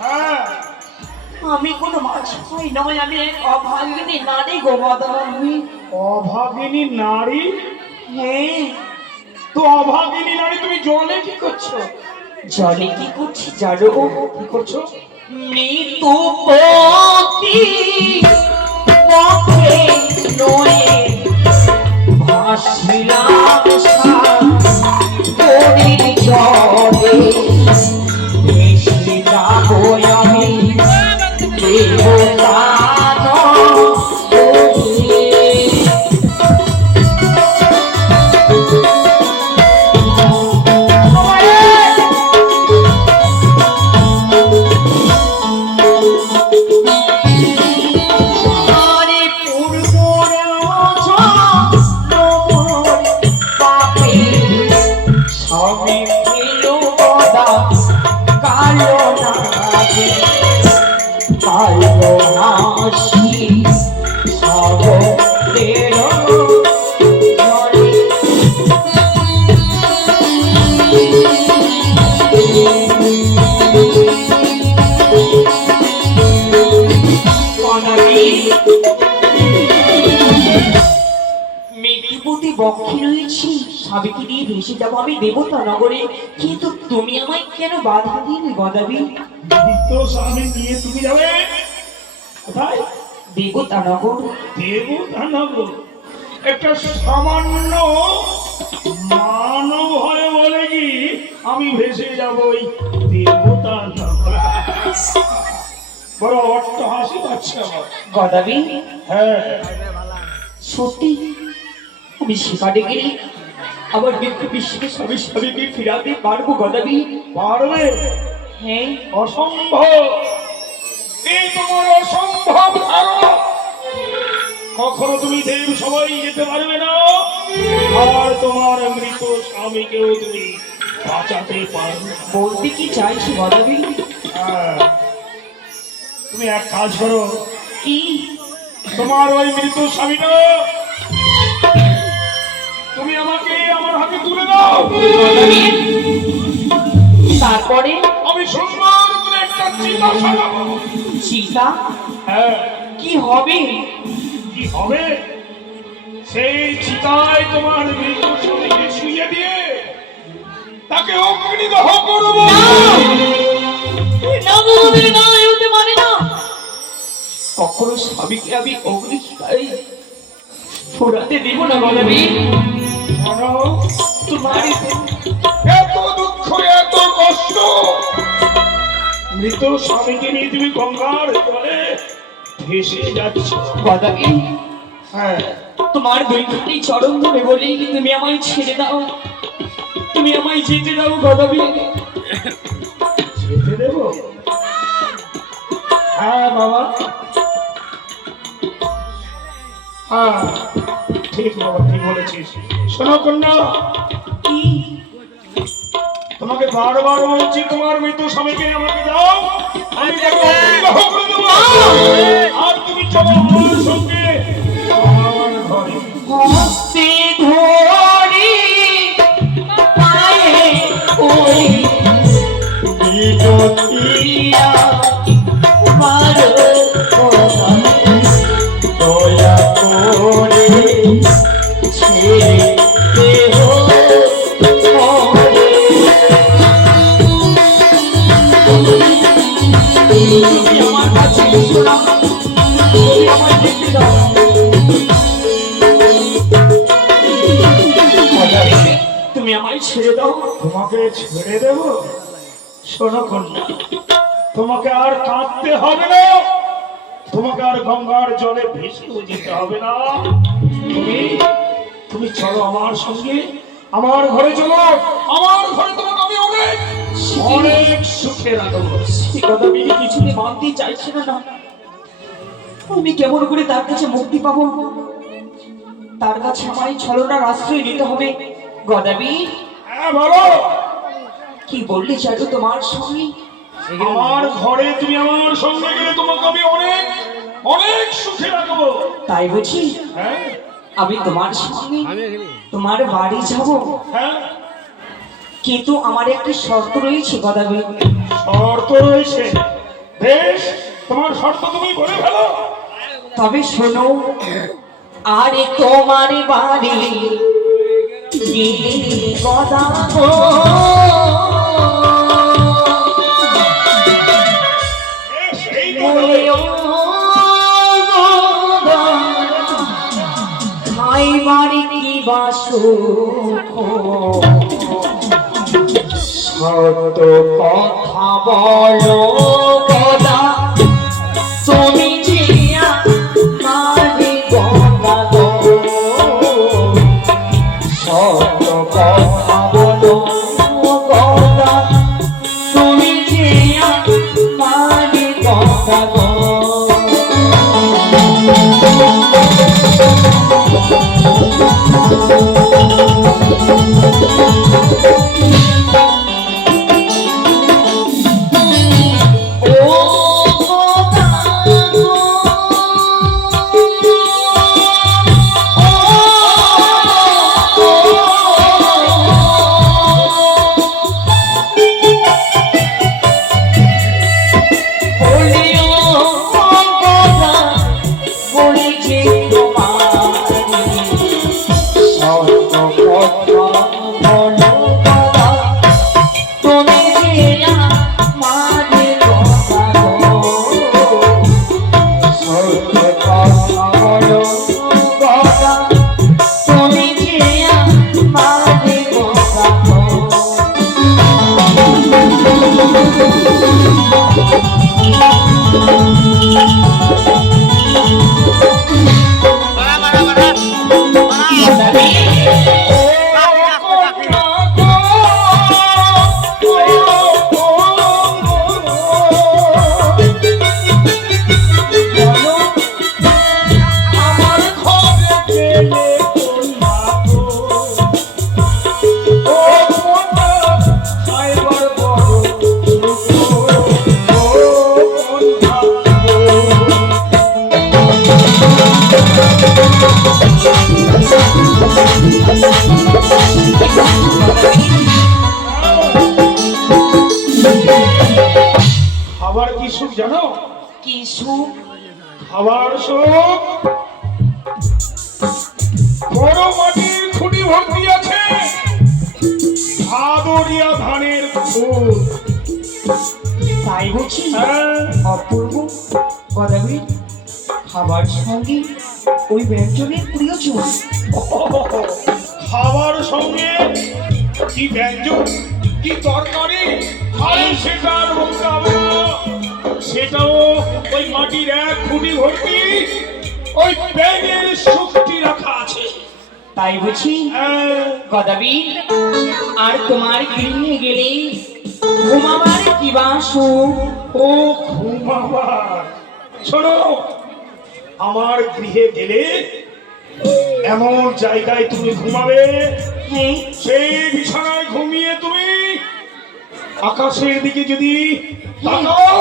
হ্যাঁ, আমি কোনো মাছ খাই নয়, আমি এক অভাগিনী নারী গো গদাবি। অভাগিনী নারী? হ্যাঁ। তো অভাগিনী নারী তুমি জলে কি করছো? জলে কি করছি জানো? কি করছো? মৃত্যু পতি পথে নয়ে ভাসিলাম সাগরের জলে, ভেসে যাবো আমি দেবতার লোকে। বক্ষে রয়েছি, সাবিকে নিয়ে ভেসে যাবো আমি দেবতা নগরে, কিন্তু তুমি আমায় কেন বাধা দিলে গদাবি? তো স্বামী নিয়ে তুমি যাবে কোথায়? দেবতা নগর। দেবতা নগর? একটা সামান্য মানব হয় বলে কি আমি ভেসে যাব ওই দেবতা নগর? বড় অট্ট হাসি পাচ্ছে আমার গদাবি। হ্যাঁ, সত্যি আমি সেখানে গেলে আবার ব্যক্তি বিশ্বে সবে সবাইকে ফিরাতে পারবো গদাবি? পারবে? হ্যাঁ। অসম্ভব, এই তোমার অসম্ভব ধারণা। কখনো তুমি দেব সবাই যেতে পারবে না, আর তোমার মৃত স্বামীকেও তুমি বাঁচাতে পারবে। বলতে কি চাইছি গদাবি? হ্যাঁ, তুমি এক কাজ করো, কি? তোমার ওই মৃত স্বামীটা তুমি আমাকে আমার হাতে তুলে দাও। তারপরে আমি সুন্দর করে একটা চিতা সাজাবো। চিতা? হ্যাঁ। কি হবে? কি হবে? সেই চিতায় তোমার মৃত স্বামীকে শুইয়ে দিয়ে তাকে অগ্নিদহ করবো। কখনো স্বামীকে আমি অগ্নি ফোড়াতে দিব না গদাবি। তোমার এত দুঃখ, এত কষ্ট, মৃত স্বামীকে নিয়ে তুমি গঙ্গার জলে ভেসে যাচ্ছ গদাবি। হ্যাঁ, তোমার দুইখানি চরণ ধরে বলি তুমি আমায় ছেড়ে দাও, তুমি আমায় যেতে দাও গদাবি। যেতে দেব? হ্যাঁ বাবা, হ্যাঁ ঠিক বাবা, ঠিক বলেছিস। শোনো কন্যা, কি? তোমাকে বারবার বলছি তোমার মৃত স্বামীকে আমাকে দাও, আমি তাকে অগ্নিদহ করে দেবো। আর তুমি চলো আমার সঙ্গে আমার ঘরে। হস্তে ধরি পায়ে ওই বিজতিয়া পারো দয়া করে ছেড়ে দেহ তুমি আমার কাছে এসো না, তুমি আমায় যেতে দাও। তুমি আমায় ছেড়ে দাও। তোমাকে ছেড়ে দেব? শোনো কন্যা, তোমাকে আর কাঁদতে হবে না, তোমাকে আর গঙ্গার জলে ভেসেও যেতে হবে না। তুমি তুমি চলো আমার সঙ্গে, আমার ঘরে চলো। আমার ঘরে তোমাকে আমি অনেক অনেক সুখে রাখবো। সে কথা আমি কিছুতে মানতে চাইছি না। আমি কেমন করে তার কাছে মুক্তি পাবো? তার কাছে আমার এই ছলনার আশ্রয় নিতে হবে গদাবি। হ্যাঁ বলো, কি বললে চাচু তোমার সঙ্গে? আমার ঘরে তুমি আমার সঙ্গে গেলে তোমাকে আমি অনেক অনেক সুখে রাখবো। তাই বুঝি? হ্যাঁ, আমি তোমার সঙ্গে তোমার বাড়ি যাব, হ্যাঁ। কিন্তু আমার একটি শর্ত রয়েছে গদাবি। শর্ত রয়েছে। বেশ, তোমার শর্ত তুমি বলে ফেলো। তবে শোনো, আরে তোমার বাড়ি গিয়ে গদা গো, বেশ, এই তো বলে হলো। ও গদা, খাই বাড়ি কি বাসো, সত কথা বলো গদা, তুমি জিয়া মারি গদা গো, সত কথা বলো গদা, তুমি জিয়া মারি গদা গো। খাবার কি সুখ জানো? কি সুখ? খাবার সুখ। বড় মাটির খুঁটি ভর্তি আছে আদরিয়া ধানের ফুল। তাই বলছি? হ্যাঁ, অপূর্ব গদাবি, খাবার সঙ্গে ওই ব্যঞ্জনের প্রিয়জন। খাবার সঙ্গে কি ব্যঞ্জন, কি তরকারি, আরে সেটা আর বলতে হবে না। সেটাও ওই মাটির এক খুঁটি ভর্তি ওই ব্যাঙের শক্তি রাখা আছে। তাই বুঝি? হ্যাঁ, গদাবি, আর তোমার গৃহে গেলে ঘুমাবার কি বাসো? ও ঘুমাবার। শোনো, আমার গৃহে গেলে এমন জায়গায় তুমি ঘুমাবে, হ্যাঁ, সেই বিছানায় ঘুমিয়ে তুমি আকাশের দিকে যদি তাকাও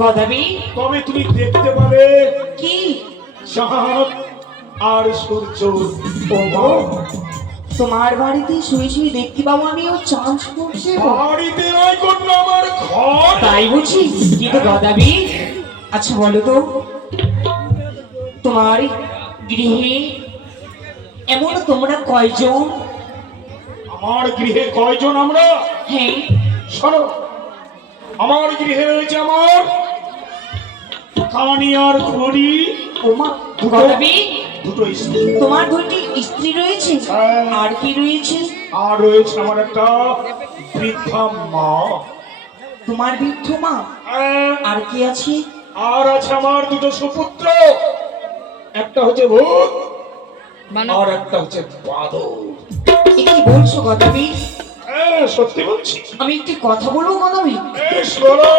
গদাবি, তবে তুমি দেখতে পাবে কি? চাঁদ আর সূর্য। তোমার বাড়িতে শুয়ে শুয়ে দেখতে পাবো আমি ও চাঁদ পড়ছে। বাড়িতে নয় করলো আমার ঘর। তাই বুঝি? কিন্তু গদাবি, আচ্ছা বলো তো, তোমার গৃহে এমন তোমরা কয়জন? আমার গৃহে কয়জন আমরা? হ্যাঁ, শোনো, আমার গৃহে রয়েছে আমার কানি আর খড়ি, ওমা গদাবি, দুটো স্ত্রী, তোমার দুটি স্ত্রী রয়েছে, হ্যাঁ। আর কি রয়েছে? আর রয়েছে আমার একটা বৃদ্ধা মা। তোমার বৃদ্ধ মা, হ্যাঁ, আর কি আছে? আর আছে আমার দুটো সুপুত্র, একটা হচ্ছে ভূত আর একটা হচ্ছে বাদর। এ কি বলছো গদাবি? হ্যাঁ, সত্যি বলছি। আমি একটি কথা বলবো গদাবি? বেশ, বলো।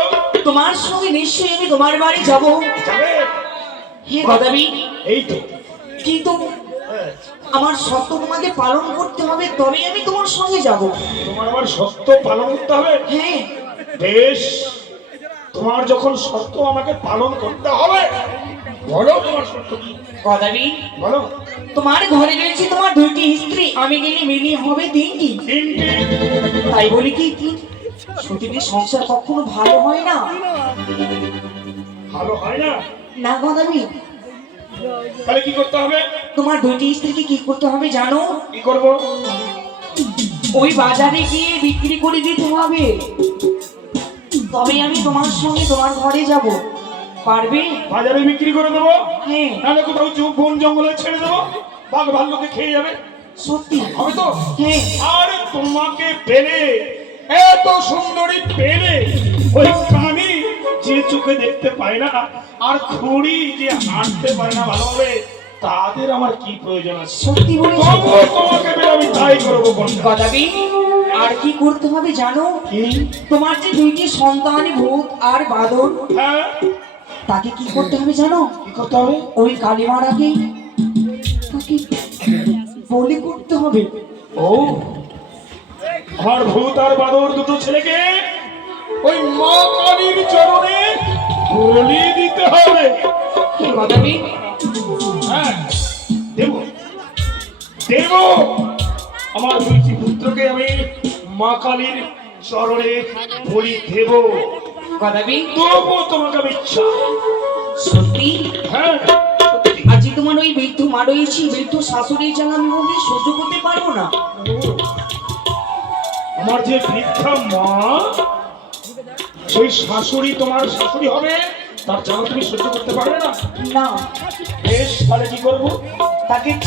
তোমার সঙ্গে নিশ্চয়ই আমি তোমার বাড়ি যাব। যাবে? হে গদাবি, এই তো। কিন্তু হ্যাঁ, আমার সত্য তোমাকে পালন করতে হবে, তবে আমি তোমার সঙ্গে যাব। তোমার আমার সত্য পালন করতে হবে। হ্যাঁ, বেশ, তোমার যখন সত্য আমাকে পালন করতে হবে, বলো তোমার সত্য কি? গদাবি, বলো। তোমার ঘরে রয়েছে তোমার দুইটি স্ত্রী, আমি গেলে মিলিয়ে হবে তিনটি। তিনটি। তাই বলি কি কি সতীনের সংসার কখনো ভালো হয় না। ভালো হয় না? না গদাবি, তাহলে কি করতে হবে? তোমার দুইটি স্ত্রীকে কি করতে হবে জানো? কি করব? ওই বাজারে গিয়ে বিক্রি করে দিতে হবে, তবে আমি তোমার সঙ্গে তোমার ঘরে যাব। পারবে? বাজারে বিক্রি করে দেবো? হ্যাঁ। নাহলে কোথাও বন জঙ্গলে ছেড়ে দেবো, বাঘ ভাল্লুকে খেয়ে যাবে। সত্যি? হবে তো? হ্যাঁ। আর তোমাকে পেলে, এত সুন্দরী পেলে, ওই কানি যে চোখে দেখতে পায় না আর খুঁড়ি যে হাঁটতে পারে না ভালোভাবে, তাদের আমার কি প্রয়োজন আছে? সত্যি বলেছো? তবুও তোমাকে পেলে আমি তাই করবো। গদাবি, আর কি করতে হবে জানো? কি? তোমার যে দুইটি সন্তান ভূত আর বাদর, হ্যাঁ, তাকে কি করতে হবে জানো? কি করতে হবে? ওই কালীমারাকে তাকে বলি করতে হবে। ও, আর ভূত আর বাদর দুটো ছেলেকে ওই মা কালীর চরণে বলি দিতে হবে। গদাবি, হ্যাঁ, দেব দেব। আমার দুইটি পুত্রকে আমি মা কালীর চরণে বলি দেব। গদাবি, তবু তোমাকে আমি চাই। সত্যি? হ্যাঁ, সত্যি। আজ তোমার ওই বৃদ্ধ মা রয়েছে, বৃদ্ধ শাশুড়ি জ্বালা আমি বলি সহ্য করতে পারবো না। আমার যে বৃদ্ধা মা, ওই শাশুড়ি তোমার শাশুড়ি হবে, তার জ্বালা তুমি সহ্য করতে পারবে না? না, বেশ, তাহলে কি করবো? তাকে